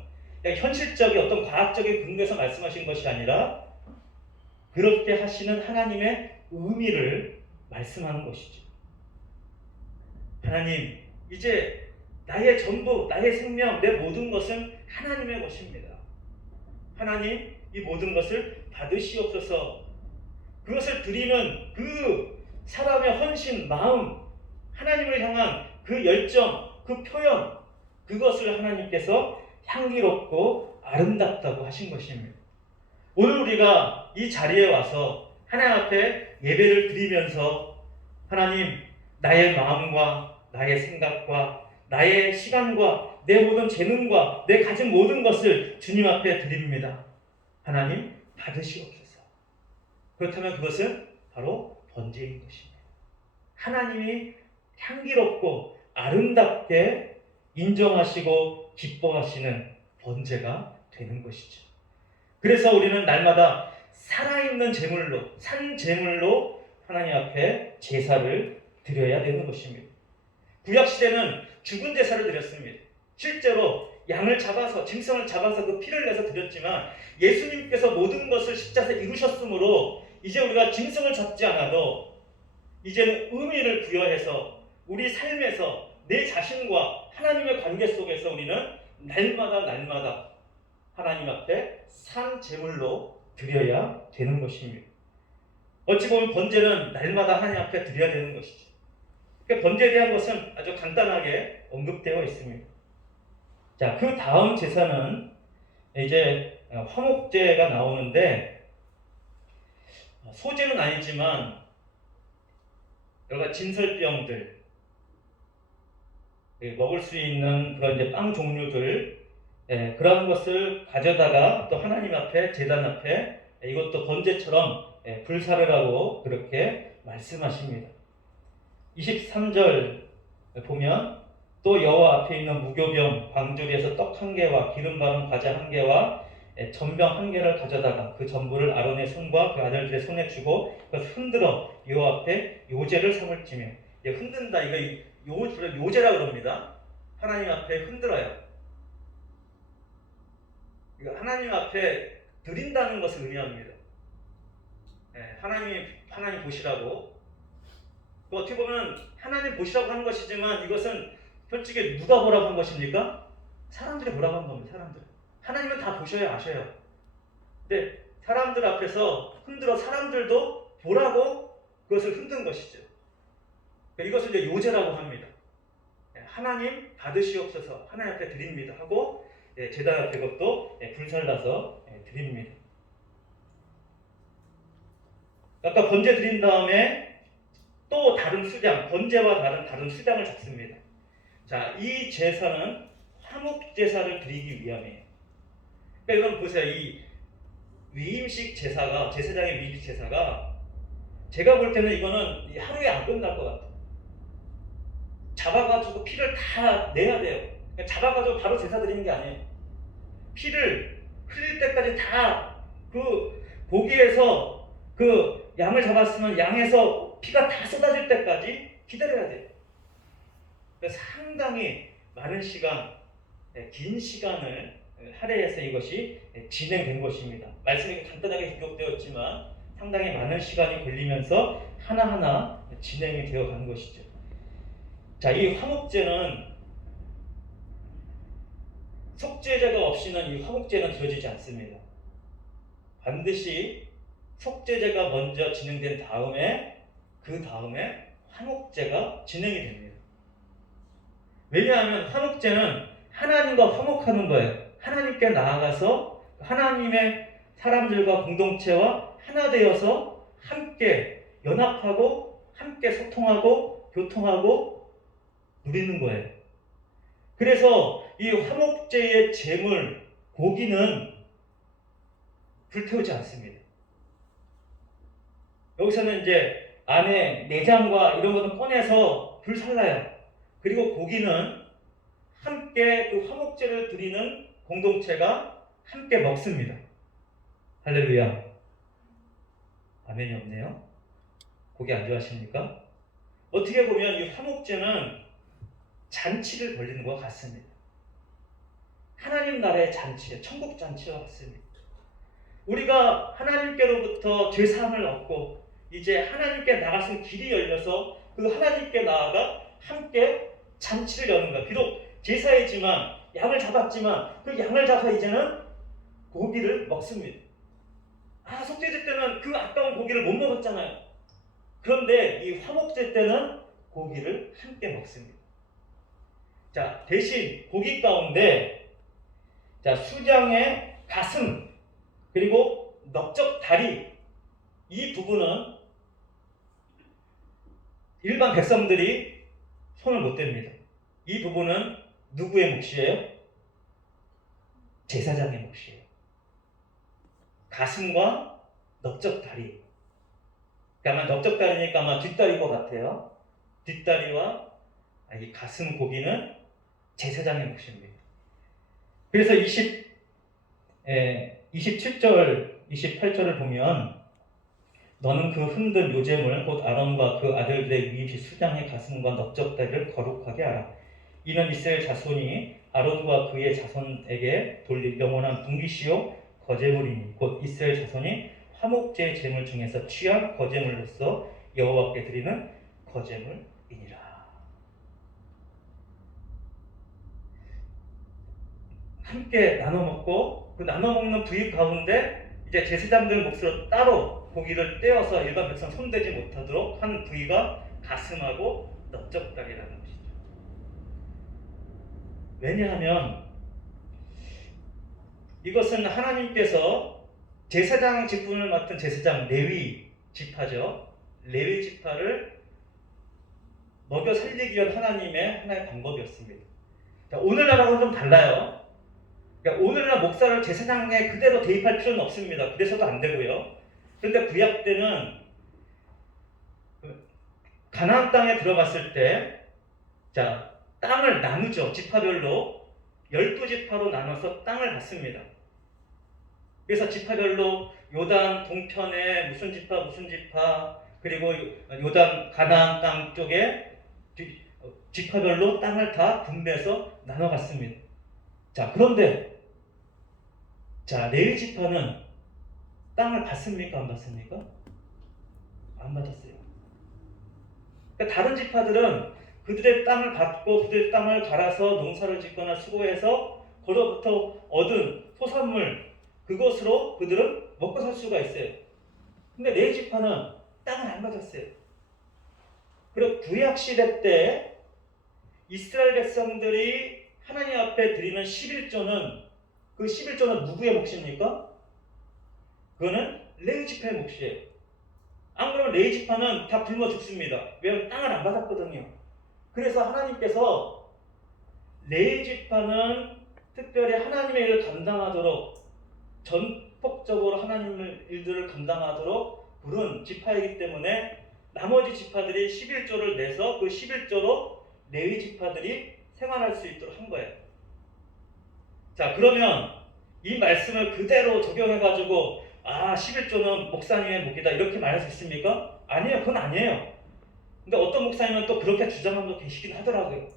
현실적인 어떤 과학적인 근거에서 말씀하신 것이 아니라 그렇게 하시는 하나님의 의미를 말씀하는 것이죠. 하나님, 이제 나의 전부, 나의 생명, 내 모든 것은 하나님의 것입니다. 하나님, 이 모든 것을 받으시옵소서. 그것을 드리는 그 사람의 헌신, 마음, 하나님을 향한 그 열정, 그 표현, 그것을 하나님께서 향기롭고 아름답다고 하신 것입니다. 오늘 우리가 이 자리에 와서 하나님 앞에 예배를 드리면서 하나님, 나의 마음과 나의 생각과 나의 시간과 내 모든 재능과 내 가진 모든 것을 주님 앞에 드립니다. 하나님 받으시옵소서. 그렇다면 그것은 바로 번제인 것입니다. 하나님이 향기롭고 아름답게 인정하시고 기뻐하시는 번제가 되는 것이죠. 그래서 우리는 날마다 살아있는 제물로, 산 제물로 하나님 앞에 제사를 드려야 되는 것입니다. 구약시대는 죽은 제사를 드렸습니다. 실제로 양을 잡아서, 짐승을 잡아서 그 피를 내서 드렸지만 예수님께서 모든 것을 십자가에 이루셨으므로 이제 우리가 짐승을 잡지 않아도 이제는 의미를 부여해서 우리 삶에서 내 자신과 하나님의 관계 속에서 우리는 날마다 하나님 앞에 산 제물로 드려야 되는 것입니다. 어찌 보면 번제는 날마다 하나님 앞에 드려야 되는 것이죠. 그러니까 번제에 대한 것은 아주 간단하게 언급되어 있습니다. 자, 그 다음 제사는 이제 화목제가 나오는데, 소제는 아니지만 여러 가지 진설병들, 먹을 수 있는 그런 이제 빵 종류들, 그런 것을 가져다가 또 하나님 앞에, 제단 앞에 이것도 번제처럼 불사르라고 그렇게 말씀하십니다. 23절 보면 또 여호와 앞에 있는 무교병 광주리에서 떡 한 개와 기름 바른 과자 한 개와 전병 한 개를 가져다가 그 전부를 아론의 손과 그 아들들의 손에 주고 그것을 흔들어 여호와 앞에 요제를 삼을지며. 흔든다, 이거 요제라고 그럽니다. 하나님 앞에 흔들어요. 이거 하나님 앞에 드린다는 것을 의미합니다. 하나님 보시라고. 어떻게 보면 하나님 보시라고 하는 것이지만 이것은 솔직히 누가 보라고 한 것입니까? 사람들이 보라고 한 겁니다. 사람들. 하나님은 다 보셔야 아셔요. 근데 사람들 앞에서 흔들어 사람들도 보라고 그것을 흔든 것이죠. 이것을 이제 요제라고 합니다. 하나님 받으시옵소서, 하나님 앞에 드립니다 하고 제단 앞에 것도 불살라서 드립니다. 아까 번제 드린 다음에 또 다른 수장, 번제와 다른 수장을 잡습니다. 자, 이 제사는 화목제사를 드리기 위함이에요. 그러니까 여러분 보세요. 이 위임식 제사가, 제사장의 위임식 제사가 제가 볼 때는 이거는 하루에 안 끝날 것 같아요. 잡아가지고 피를 다 내야 돼요. 그러니까 잡아가지고 바로 제사 드리는 게 아니에요. 피를 흘릴 때까지 다 그 고기에서 그 양을 잡았으면 양에서 피가 다 쏟아질 때까지 기다려야 돼요. 그래서 상당히 많은 시간, 긴 시간을 할애해서 이것이 진행된 것입니다. 말씀이 간단하게 기록되었지만 상당히 많은 시간이 걸리면서 하나하나 진행이 되어 간 것이죠. 자, 이 화목제는 속죄제가 없이는 이 화목제는 드려지지 않습니다. 반드시 속죄제가 먼저 진행된 다음에 그 다음에 화목제가 진행이 됩니다. 왜냐하면 화목제는 하나님과 화목하는 거예요. 하나님께 나아가서 하나님의 사람들과 공동체와 하나 되어서 함께 연합하고 함께 소통하고 교통하고 누리는 거예요. 그래서 이 화목제의 제물, 고기는 불태우지 않습니다. 여기서는 이제 안에 내장과 이런 것은 꺼내서 불살라요. 그리고 고기는 함께 그 화목제를 드리는 공동체가 함께 먹습니다. 할렐루야. 아멘이 없네요. 고기 안 좋아하십니까? 어떻게 보면 이 화목제는 잔치를 벌리는 것 같습니다. 하나님 나라의 잔치예요. 천국 잔치와 같습니다. 우리가 하나님께로부터 죄사함을 얻고 이제 하나님께 나가서 길이 열려서 그 하나님께 나아가 함께 잔치를 여는 거예요. 비록 제사이지만 양을 잡았지만 그 양을 잡아 이제는 고기를 먹습니다. 속죄제 때는 그 아까운 고기를 못 먹었잖아요. 그런데 이 화목제 때는 고기를 함께 먹습니다. 자, 대신 고기 가운데 수장의 가슴 그리고 넓적 다리, 이 부분은 일반 백성들이 손을 못 댑니다. 이 부분은 누구의 몫이에요? 제사장의 몫이에요. 가슴과 넓적 다리. 아마 넓적 다리니까 아마 뒷다리인 것 같아요. 뒷다리와 이 가슴 고기는 제사장의 몫입니다. 그래서 27절, 28절을 보면 너는 그 흔든 요제물 곧 아론과 그 아들들의 위임식 수장의 가슴과 넓적다리를 거룩하게 하라. 이는 이스라엘 자손이 아론과 그의 자손에게 돌릴 영원한 분기시요 거제물이니 곧 이스라엘 자손이 화목제 제물 중에서 취한 거제물로서 여호와께 드리는 거제물이니라. 함께 나눠 먹고 그 나눠 먹는 부위 가운데 이제 제사장들 몫으로 따로 고기를 떼어서 일반 백성 손대지 못하도록 한 부위가 가슴하고 넓적다리라는 것이죠. 왜냐하면 이것은 하나님께서 제사장 직분을 맡은 제사장 레위 지파죠. 레위 지파를 먹여 살리기 위한 하나의 방법이었습니다. 오늘날하고는 좀 달라요. 그러니까 오늘날 목사를 제사장에 그대로 대입할 필요는 없습니다. 그래서도 안 되고요. 그런데 구약 때는 가나안 땅에 들어갔을 때, 자, 땅을 나누죠. 지파별로 12지파로 나눠서 땅을 받습니다. 그래서 지파별로 요단 동편에 무슨 지파 그리고 요단 가나안 땅 쪽에 지파별로 땅을 다 분배해서 나눠갔습니다. 자, 그런데 자, 레위 지파는 땅을 받습니까? 안 받습니까? 안 받았어요. 그러니까 다른 지파들은 그들의 땅을 받고 그들의 땅을 갈아서 농사를 짓거나 수고해서 거기로부터 얻은 소산물 그것으로 그들은 먹고 살 수가 있어요. 근데 레위 지파는 땅을 안 받았어요. 그리고 구약 시대 때 이스라엘 백성들이 하나님 앞에 드리는 11조는 그 11조는 누구의 몫입니까? 그거는 레위 지파의 몫이에요. 안 그러면 레위 지파는 다 굶어 죽습니다. 왜냐하면 땅을 안 받았거든요. 그래서 하나님께서 레위 지파는 특별히 하나님의 일을 감당하도록 전폭적으로 하나님의 일들을 감당하도록 부른 지파이기 때문에 나머지 지파들이 11조를 내서 그 11조로 레위 지파들이 생활할 수 있도록 한 거예요. 자, 그러면 이 말씀을 그대로 적용해가지고 11조는 목사님의 몫이다 이렇게 말할 수 있습니까? 아니에요. 그건 아니에요. 근데 어떤 목사님은 또 그렇게 주장하는 분 계시긴 하더라고요.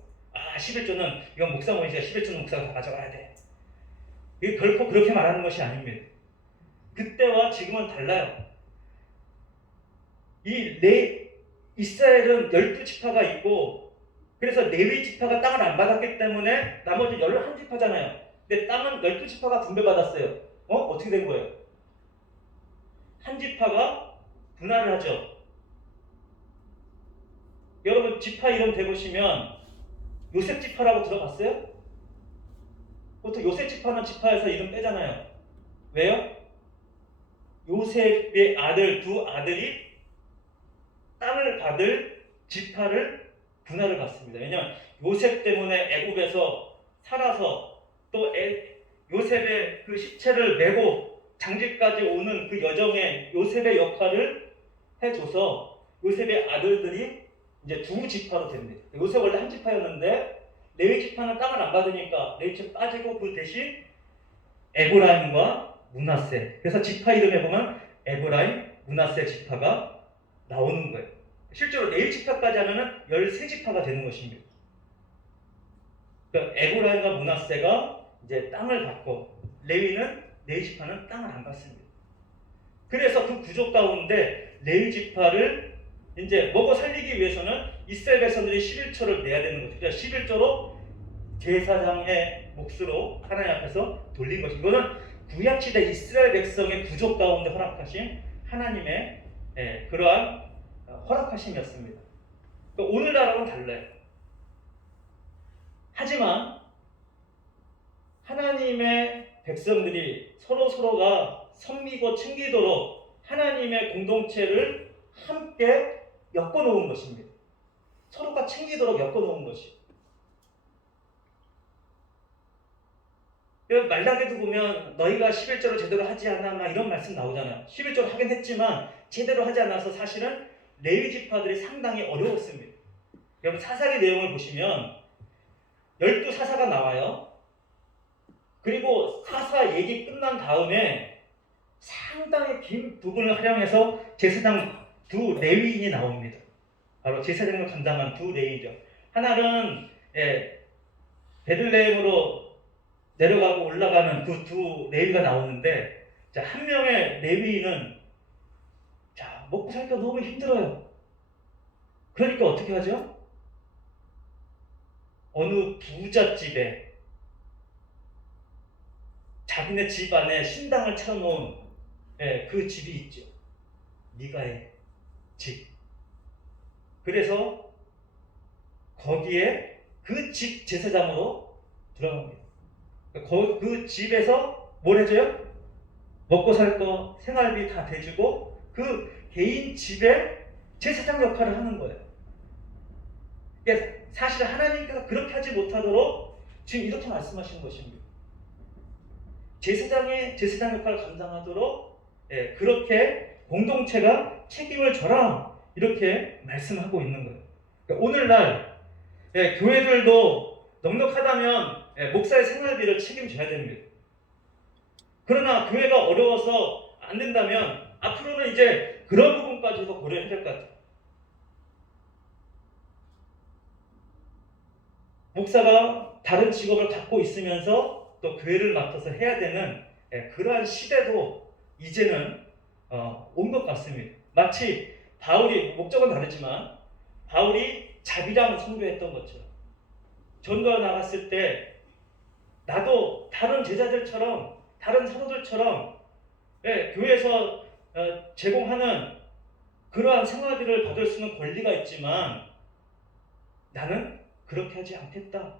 11조는 이건 목사 모이니까 11조는 목사가 다 가져가야 돼. 이게 결코 그렇게 말하는 것이 아닙니다. 그때와 지금은 달라요. 이스라엘은 12지파가 있고 그래서 레위 지파가 땅을 안 받았기 때문에 나머지 11지파잖아요. 근데 땅은 12지파가 분배받았어요. 어떻게 된 거예요? 한 지파가 분할을 하죠. 여러분 지파 이름 대보시면 요셉 지파라고 들어봤어요? 보통 요셉 지파는 지파에서 이름 빼잖아요. 왜요? 요셉의 아들 두 아들이 땅을 받을 지파를 분할을 받습니다. 왜냐하면 요셉 때문에 애굽에서 살아서 또 요셉의 그 시체를 메고 장지까지 오는 그 여정에 요셉의 역할을 해줘서 요셉의 아들들이 이제 두 지파로 됩니다. 요셉 원래 한 지파였는데 레위 지파는 땅을 안 받으니까 레위 지파 빠지고 그 대신 에브라임과 므낫세. 그래서 지파 이름에 보면 에브라임, 므낫세 지파가 나오는 거예요. 실제로 레위 지파까지 하면은 13지파가 되는 것입니다. 그러니까 에브라임과 므낫세가 이제 땅을 받고 레위 지파는 땅을 안 받습니다. 그래서 그 구조 가운데 레위 지파를 이제 먹어 살리기 위해서는 이스라엘 백성들이 11조를 내야 되는 거죠. 그러니까 11조로 제사장의 몫으로 하나님 앞에서 돌린 것이. 이거는 구약시대 이스라엘 백성의 구조 가운데 허락하신 하나님의 그러한 허락하심이었습니다. 그러니까 오늘날하고는 달라요. 하지만 하나님의 백성들이 서로가 섬기고 챙기도록 하나님의 공동체를 함께 엮어놓은 것입니다. 서로가 챙기도록 엮어놓은 것이. 말라기도 보면 너희가 11조를 제대로 하지 않아 막 이런 말씀 나오잖아요. 11조를 하긴 했지만 제대로 하지 않아서 사실은 레위 지파들이 상당히 어려웠습니다. 여러분 사사기 내용을 보시면 12사사가 나와요. 그리고 사사 얘기 끝난 다음에 상당히 긴 부분을 활용해서 제사장 두 레위인이 나옵니다. 바로 제사장을 감당한 두 레위죠. 하나는 베들레헴으로 내려가고 올라가는 그 두 레위가 나오는데, 자, 한 명의 레위인은 먹고 살기가 너무 힘들어요. 그러니까 어떻게 하죠? 어느 부잣집에 자기네 집 안에 신당을 차려놓은 그 집이 있죠. 미가의 집. 그래서 거기에 그 집 제사장으로 들어갑니다. 그 집에서 뭘 해줘요? 먹고 살 거, 생활비 다 대주고 그 개인 집에 제사장 역할을 하는 거예요. 그러니까 사실 하나님께서 그렇게 하지 못하도록 지금 이렇게 말씀하시는 것입니다. 제사장의 제사장 역할을 감당하도록 그렇게 공동체가 책임을 져라 이렇게 말씀하고 있는 거예요. 그러니까 오늘날 교회들도 넉넉하다면 목사의 생활비를 책임져야 됩니다. 그러나 교회가 어려워서 안 된다면 앞으로는 이제 그런 부분까지도 고려해야 될 것 같아요. 목사가 다른 직업을 갖고 있으면서 또 교회를 맡아서 해야 되는 그러한 시대도 이제는 온 것 같습니다. 마치 바울이, 목적은 다르지만 바울이 자비랑 선교했던 것처럼 전도에 나갔을 때 나도 다른 제자들처럼 다른 사도들처럼 교회에서 제공하는 그러한 생활비를 받을 수 있는 권리가 있지만 나는 그렇게 하지 않겠다.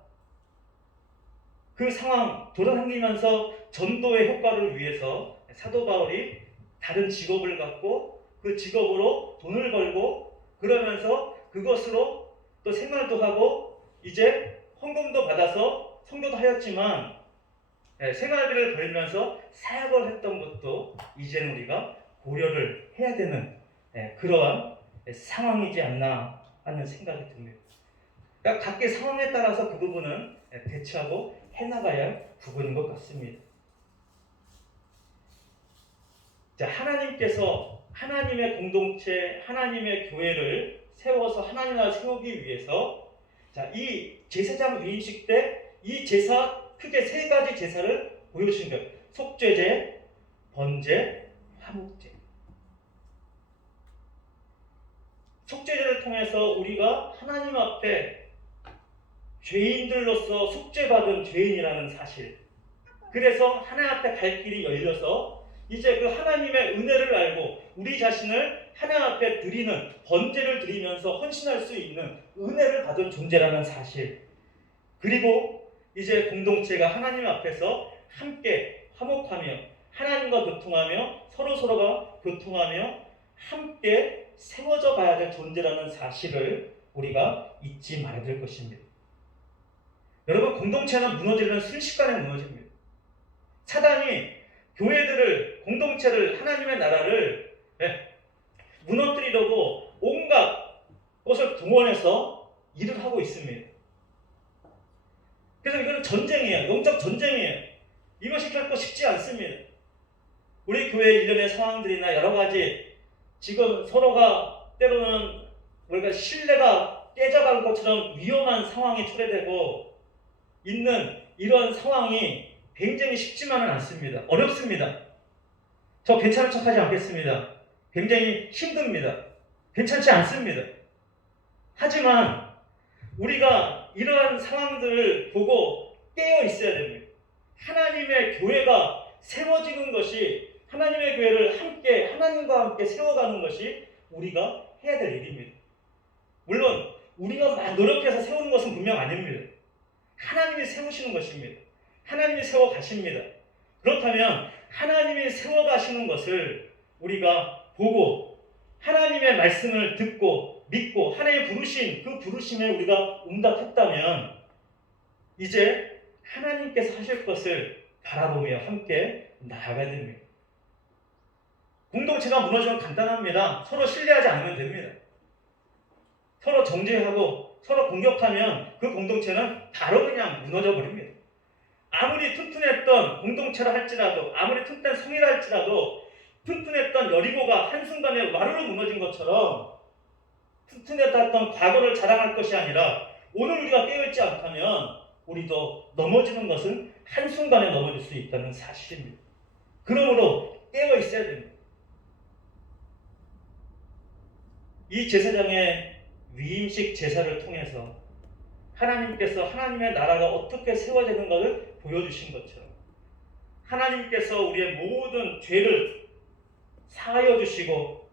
그 상황 돌아다니면서 전도의 효과를 위해서 사도 바울이 다른 직업을 갖고 그 직업으로 돈을 벌고 그러면서 그것으로 또 생활도 하고 이제 헌금도 받아서 선교도 하였지만 생활비를 벌면서 사역을 했던 것도 이제는 우리가 고려를 해야 되는 그러한 상황이지 않나 하는 생각이 듭니다. 그러니까 각기 상황에 따라서 그 부분은 대처하고 해나가야 할 부분인 것 같습니다. 자, 하나님께서 하나님의 공동체, 하나님의 교회를 세워서 하나님 나라 세우기 위해서 자, 이 제사장 위임식 때 이 제사 크게 세 가지 제사를 보여주신 거예요. 속죄제, 번제, 화목제. 속죄제를 통해서 우리가 하나님 앞에 죄인들로서 속죄받은 죄인이라는 사실. 그래서 하나님 앞에 갈 길이 열려서 이제 그 하나님의 은혜를 알고 우리 자신을 하나님 앞에 드리는 번제를 드리면서 헌신할 수 있는 은혜를 받은 존재라는 사실. 그리고 이제 공동체가 하나님 앞에서 함께 화목하며 하나님과 교통하며 서로가 교통하며 함께 세워져 가야 될 존재라는 사실을 우리가 잊지 말아야 될 것입니다. 여러분, 공동체는 무너지면 순식간에 무너집니다. 사단이 교회들을, 공동체를, 하나님의 나라를 무너뜨리려고 온갖 것을 동원해서 일을 하고 있습니다. 그래서 이건 전쟁이에요. 영적 전쟁이에요. 이것이 결코 쉽지 않습니다. 우리 교회 일련의 상황들이나 여러 가지 지금 서로가 때로는 우리가 신뢰가 깨져간 것처럼 위험한 상황에 초래되고 있는 이런 상황이 굉장히 쉽지만은 않습니다. 어렵습니다. 저 괜찮은 척하지 않겠습니다. 굉장히 힘듭니다. 괜찮지 않습니다. 하지만 우리가 이러한 상황들을 보고 깨어 있어야 됩니다. 하나님의 교회가 세워지는 것이 하나님의 교회를 함께 하나님과 함께 세워가는 것이 우리가 해야 될 일입니다. 물론 우리가 막 노력해서 세우는 것은 분명 아닙니다. 하나님이 세우시는 것입니다. 하나님이 세워 가십니다. 그렇다면 하나님이 세워 가시는 것을 우리가 보고 하나님의 말씀을 듣고 믿고 하나님의 부르심, 그 부르심에 우리가 응답했다면 이제 하나님께서 하실 것을 바라보며 함께 나아가야 됩니다. 공동체가 무너지면 간단합니다. 서로 신뢰하지 않으면 됩니다. 서로 정죄하고 서로 공격하면 그 공동체는 바로 그냥 무너져 버립니다. 아무리 튼튼했던 공동체라 할지라도 아무리 튼튼한 성이라 할지라도 튼튼했던 여리고가 한순간에 와르르 무너진 것처럼 튼튼했던 과거를 자랑할 것이 아니라 오늘 우리가 깨어있지 않다면 우리도 넘어지는 것은 한순간에 넘어질 수 있다는 사실입니다. 그러므로 깨어있어야 됩니다. 이 제사장의 위임식 제사를 통해서 하나님께서 하나님의 나라가 어떻게 세워지는가를 보여주신 것처럼 하나님께서 우리의 모든 죄를 사하여 주시고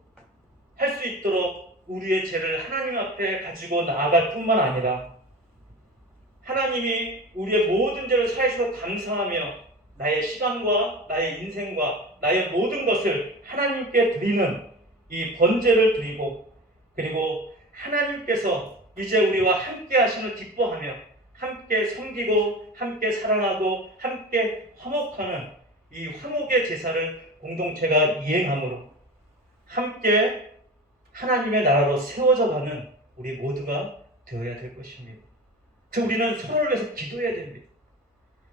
할 수 있도록 우리의 죄를 하나님 앞에 가지고 나아갈 뿐만 아니라 하나님이 우리의 모든 죄를 사해서 감사하며 나의 시간과 나의 인생과 나의 모든 것을 하나님께 드리는 이 번제를 드리고, 그리고 하나님께서 이제 우리와 함께 하시는 기뻐하며 함께 섬기고 함께 사랑하고 함께 화목하는 이 화목의 제사를 공동체가 이행함으로 함께 하나님의 나라로 세워져 가는 우리 모두가 되어야 될 것입니다. 우리는 서로를 위해서 기도해야 됩니다.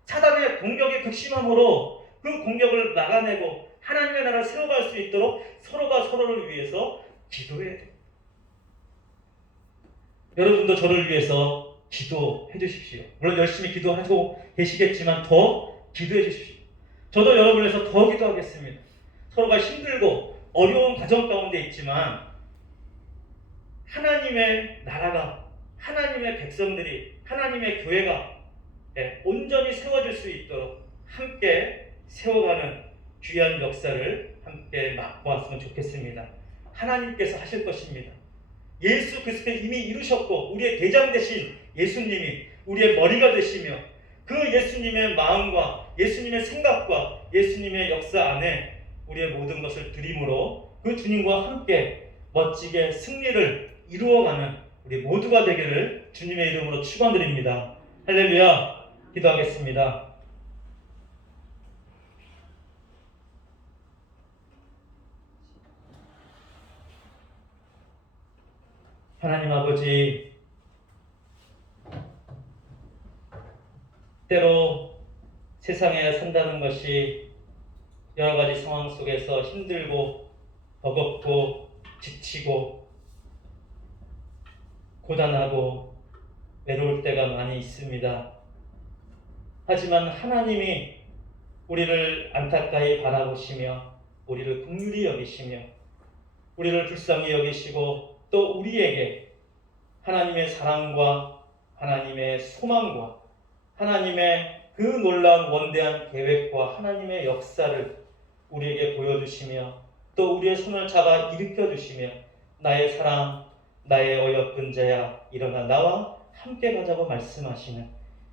사단의 공격이 극심함으로 그 공격을 막아내고 하나님의 나라를 세워갈 수 있도록 서로가 서로를 위해서 기도해야 됩니다. 여러분도 저를 위해서 기도해 주십시오. 물론 열심히 기도하고 계시겠지만 더 기도해 주십시오. 저도 여러분을 위해서 더 기도하겠습니다. 서로가 힘들고 어려운 과정 가운데 있지만 하나님의 나라가, 하나님의 백성들이, 하나님의 교회가 온전히 세워질 수 있도록 함께 세워가는 귀한 역사를 함께 맛보았으면 좋겠습니다. 하나님께서 하실 것입니다. 예수 그리스도 이미 이루셨고 우리의 대장 되신 예수님이 우리의 머리가 되시며 그 예수님의 마음과 예수님의 생각과 예수님의 역사 안에 우리의 모든 것을 드림으로 그 주님과 함께 멋지게 승리를 이루어가는 우리 모두가 되기를 주님의 이름으로 축원드립니다. 할렐루야. 기도하겠습니다. 하나님 아버지, 때로 세상에 산다는 것이 여러 가지 상황 속에서 힘들고 버겁고 지치고 고단하고 외로울 때가 많이 있습니다. 하지만 하나님이 우리를 안타까이 바라보시며 우리를 긍휼히 여기시며 우리를 불쌍히 여기시고 또 우리에게 하나님의 사랑과 하나님의 소망과 하나님의 그 놀라운 원대한 계획과 하나님의 역사를 우리에게 보여주시며 또 우리의 손을 잡아 일으켜주시며 나의 사랑, 나의 어여쁜 자야 일어나 나와 함께 가자고 말씀하시는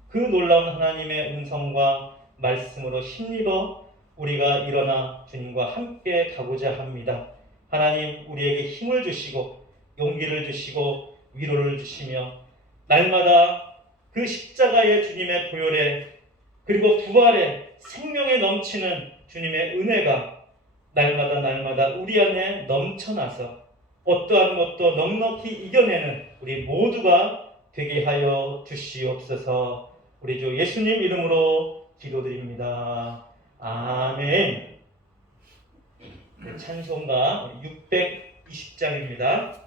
그 놀라운 하나님의 음성과 말씀으로 힘입어 우리가 일어나 주님과 함께 가고자 합니다. 하나님, 우리에게 힘을 주시고 용기를 주시고 위로를 주시며 날마다 그 십자가의 주님의 보혈에 그리고 부활에 생명에 넘치는 주님의 은혜가 날마다 우리 안에 넘쳐나서 어떠한 것도 넉넉히 이겨내는 우리 모두가 되게 하여 주시옵소서. 우리 주 예수님 이름으로 기도드립니다. 아멘. 찬송가 620장입니다.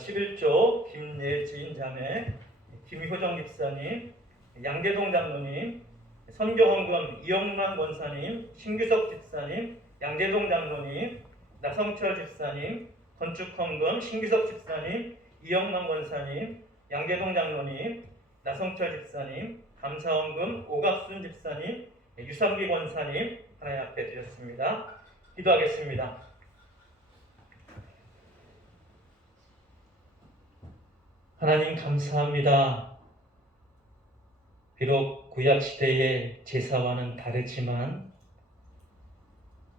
11조 김예진 자매, 김효정 집사님, 양계동 장로님, 선교헌금 이영란 권사님, 신규석 집사님, 양계동 장로님, 나성철 집사님, 건축헌금 신규석 집사님, 이영란 권사님, 양계동 장로님, 나성철 집사님, 감사헌금 오갑순 집사님, 유상기 권사님 하나님 앞에 드렸습니다. 기도하겠습니다. 하나님 감사합니다. 비록 구약시대의 제사와는 다르지만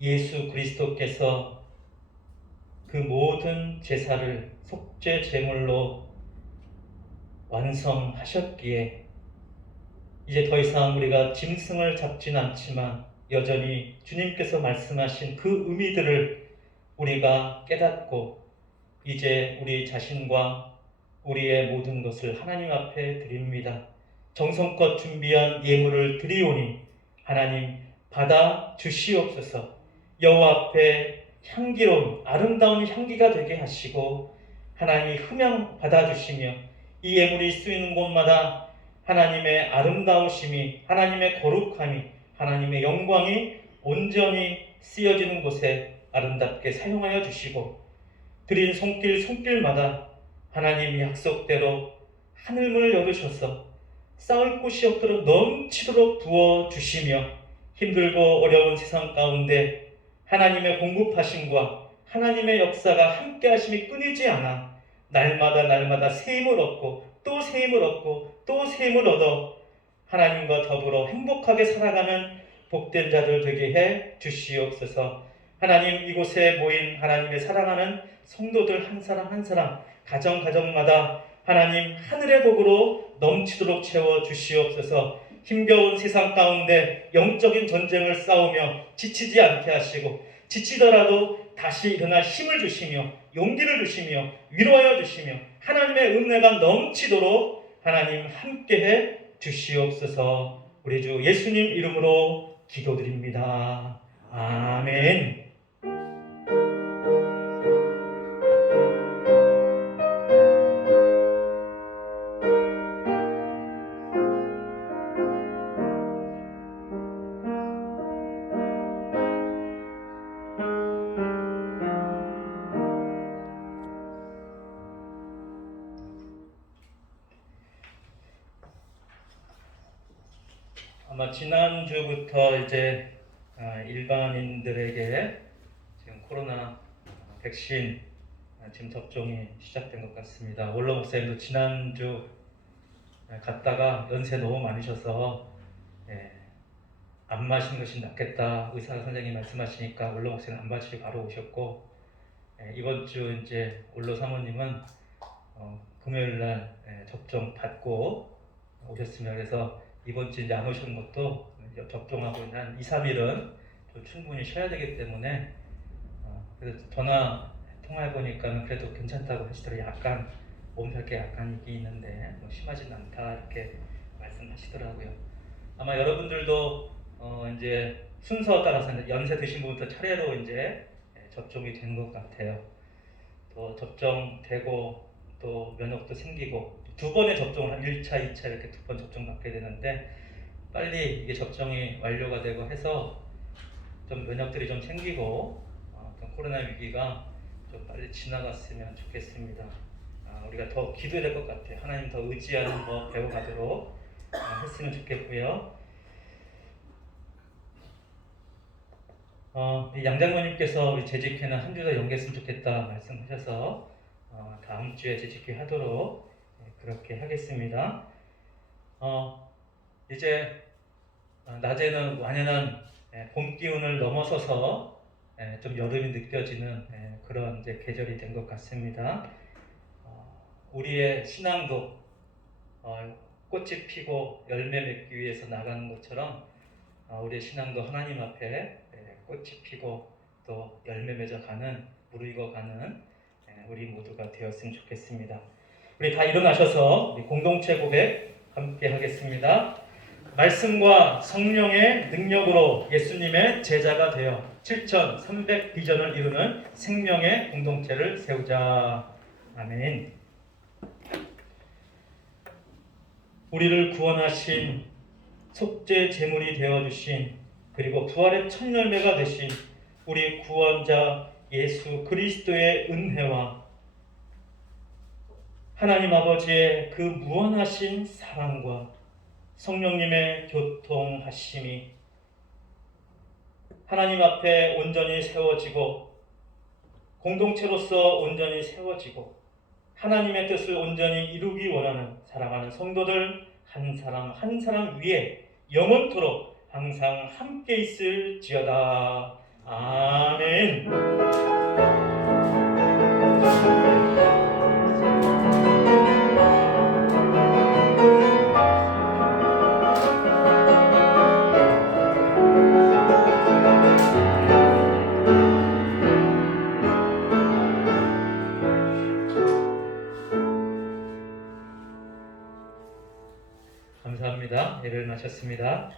예수 그리스도께서 그 모든 제사를 속죄 제물로 완성하셨기에 이제 더 이상 우리가 짐승을 잡진 않지만 여전히 주님께서 말씀하신 그 의미들을 우리가 깨닫고 이제 우리 자신과 우리의 모든 것을 하나님 앞에 드립니다. 정성껏 준비한 예물을 드리오니 하나님 받아 주시옵소서. 여호와 앞에 향기로운 아름다운 향기가 되게 하시고 하나님이 흠양 받아 주시며 이 예물이 쓰이는 곳마다 하나님의 아름다우심이, 하나님의 거룩함이, 하나님의 영광이 온전히 쓰여지는 곳에 아름답게 사용하여 주시고 드린 손길마다 하나님 약속대로 하늘문을 열으셔서 쌓을 곳이 없도록 넘치도록 부어주시며 힘들고 어려운 세상 가운데 하나님의 공급하심과 하나님의 역사가 함께 하심이 끊이지 않아 날마다 새 힘을 얻고 또 새 힘을 얻고 또 새 힘을 얻어 하나님과 더불어 행복하게 살아가는 복된 자들 되게 해 주시옵소서. 하나님 이곳에 모인 하나님의 사랑하는 성도들 한 사람 한 사람 가정마다 하나님 하늘의 복으로 넘치도록 채워 주시옵소서. 힘겨운 세상 가운데 영적인 전쟁을 싸우며 지치지 않게 하시고 지치더라도 다시 일어날 힘을 주시며 용기를 주시며 위로하여 주시며 하나님의 은혜가 넘치도록 하나님 함께해 주시옵소서. 우리 주 예수님 이름으로 기도드립니다. 아멘. 아마 지난주부터 이제 일반인들에게 지금 코로나 백신 지금 접종이 시작된 것 같습니다. 원로 목사님도 지난주 갔다가 연세 너무 많으셔서 안 마시는 것이 낫겠다 의사 선생님이 말씀하시니까 원로 목사님 안 마시고 바로 오셨고 이번 주 이제 원로 사모님은 금요일 날 접종 받고 오셨습니다. 그래서 이번 주 이제 안 오시는 것도 접종하고 한 2, 3일은 충분히 쉬어야 되기 때문에 그래서 전화 통화해 보니까 그래도 괜찮다고 하시더라고요. 약간 몸살게 약간 있긴 있는데 심하진 않다 이렇게 말씀하시더라고요. 아마 여러분들도 이제 순서 따라서 연세 드신 분부터 차례로 이제 접종이 된 것 같아요. 또 접종되고 또 면역도 생기고 두 번의 접종을 1차, 2차 이렇게 두 번 접종 받게 되는데 빨리 이게 접종이 완료가 되고 해서 좀 면역들이 좀 생기고 코로나 위기가 좀 빨리 지나갔으면 좋겠습니다. 우리가 더 기도해야 될 것 같아요. 하나님 더 의지하는 법 배워가도록 했으면 좋겠고요. 양 장로님께서 우리 재직회는 한 주 더 연기했으면 좋겠다 말씀하셔서 다음 주에 재직회 하도록 그렇게 하겠습니다. 이제 낮에는 완연한 봄 기운을 넘어서서 좀 여름이 느껴지는 그런 이제 계절이 된 것 같습니다. 우리의 신앙도 꽃이 피고 열매 맺기 위해서 나가는 것처럼 우리의 신앙도 하나님 앞에 꽃이 피고 또 열매 맺어가는 무르익어가는 우리 모두가 되었으면 좋겠습니다. 우리 다 일어나셔서 우리 공동체 고백 함께 하겠습니다. 말씀과 성령의 능력으로 예수님의 제자가 되어 7,300 비전을 이루는 생명의 공동체를 세우자. 아멘. 우리를 구원하신 속죄 제물이 되어주신 그리고 부활의 첫 열매가 되신 우리 구원자 예수 그리스도의 은혜와 하나님 아버지의 그 무한하신 사랑과 성령님의 교통하심이 하나님 앞에 온전히 세워지고 공동체로서 온전히 세워지고 하나님의 뜻을 온전히 이루기 원하는 사랑하는 성도들 한 사람 한 사람 위에 영원토록 항상 함께 있을지어다. 아멘. 감사합니다. 예배를 마쳤습니다.